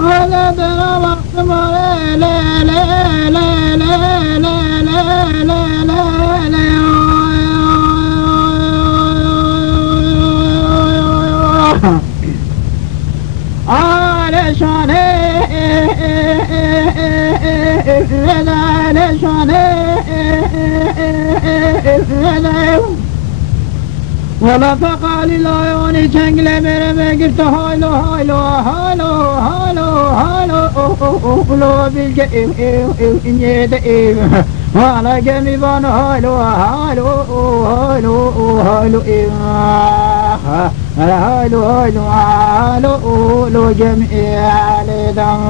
هذا ترى وقت ما لا لا لا لا لا لا لا لا لا علشان ولا فقال العيون شنقل مرمى قلت هالو هالو هالو هالو هالو لو بالجئم إن يدئم ولا جميبان هالو هالو هالو هالو هالو هالو هالو لو جميع لدم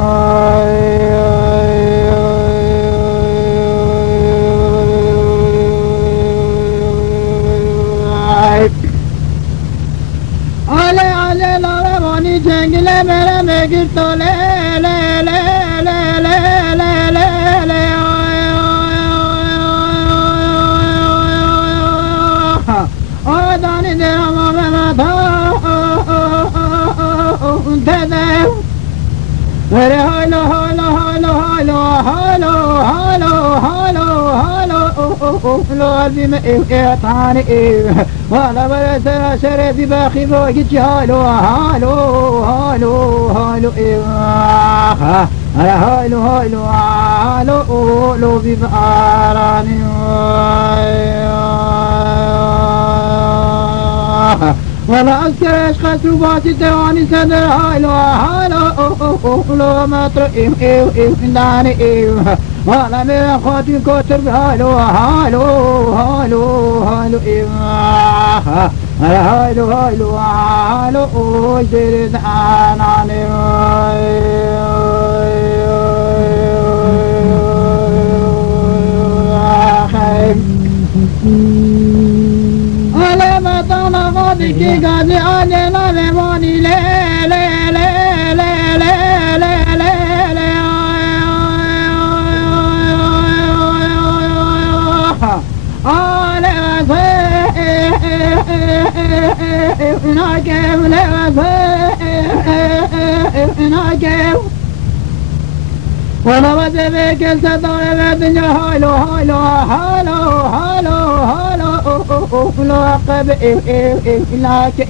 جنگل میرا میگیر تو له له له له له له له له آدانی درام آمد تده وره هالو هالو هالو هالو هالو هالو هالو هالو لو عزيم إعطاني ولا بلا شرفي باخي فوقك هالو هالو هالو هالو هالو هالو هالو لو بباراني ولا أذكر أشخاص رباطي تواني صدر هالو هالو لو ما ترئيم داني ولا من خاطر كتر هالو هالو هالو هالو هالو هالو هالو جرد عناني على ما طال غادك غادي علينا لماني لا لا لا لا لا لا لا ولا بدك الصدايا الدنيا هالو هالو هالو هالو هالو لا قب لك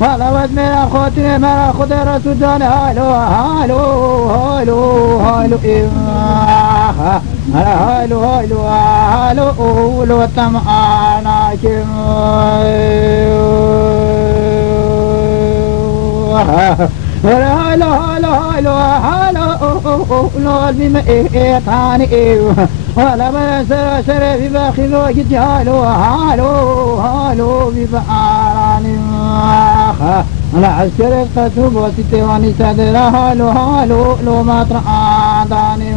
ولا ود من خاطر ما خد رسول جان هالو هالو هالو هالو هالو هالو هالو لو تمعنا كم هالو هالو هالو هالو لازم إيطاني ولا بس شرفي باخي وقت هالو هالو هالو ببعاراني على عسكر القصوب وستواني صدر هالو هالو لو ما ترعاداني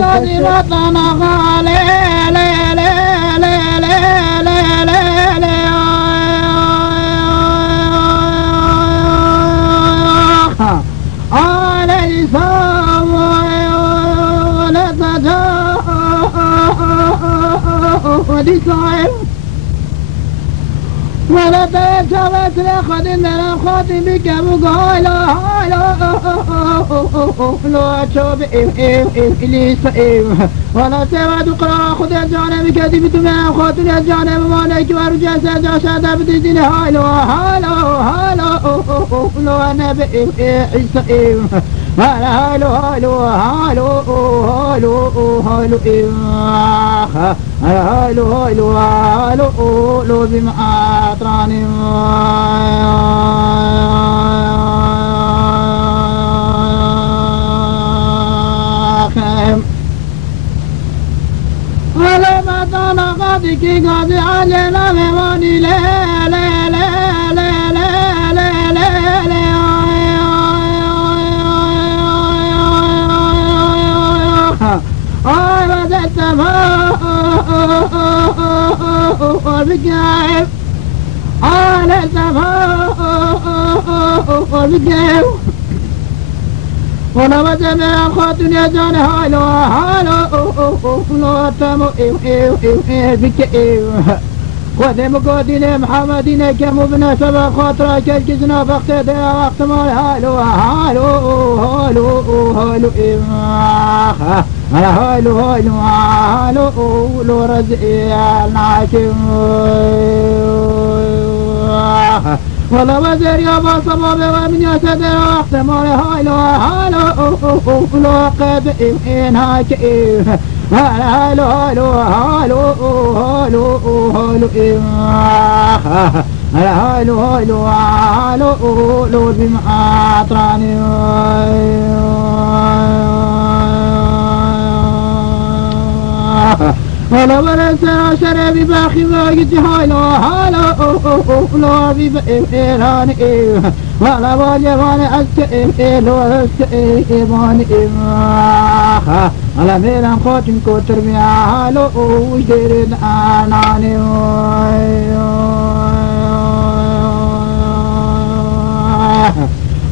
قادي وطنا غالي لا لا لا لا لا لا لا على الإسلام ولا تجاه وديسائل ولا تجاوز لأخذ من خاطي بك مقالا لو أشوف إليس ولا سواد قراء خذ الجانب كذبت من خاطر الجانب مالك ورجع سجا شاد بدين هالو هالو هالو لو أنا بعيسى هالو هالو هالو هالو هالو هالو هالو هالو لو بمعاطراني ولا ما طال غادك غادي علينا ميواني لا لا لا لا لا لا لا لا هذا السماء والجايب على السماء والجايب ولا وجميع الخاتون يجعل هالو هالو لا تمو بك قدم قدين محمدين كم بنسب خاطرك الجزنا فاقتدى وقت ما هالو هالو هالو هالو هالو هالو هالو لو رزقي الناكم ولا وزير يا باصباب ومن يسد وقت ما هالو هالو لو قد إنهاك هالو هالو هالو هالو هالو هالو هالو هالو لو بمعطراني ولا ورث شرابي باخي واجد هالو هالو لو بإيران ولا واجبان أسكئ لو أسكئ إيمان على ميران خوتن كتر بيا هالو وجديرن آناني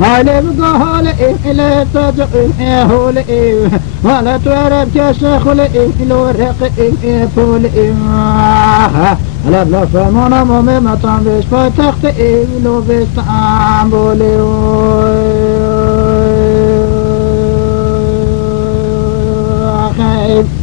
هالي بقى هالي إلي تدعي هولي ولا تعرف كشيخ لي لو رقي فولي لا بلا فمونا مومي مطعم بيش فتخت لو بيستعمبولي خايف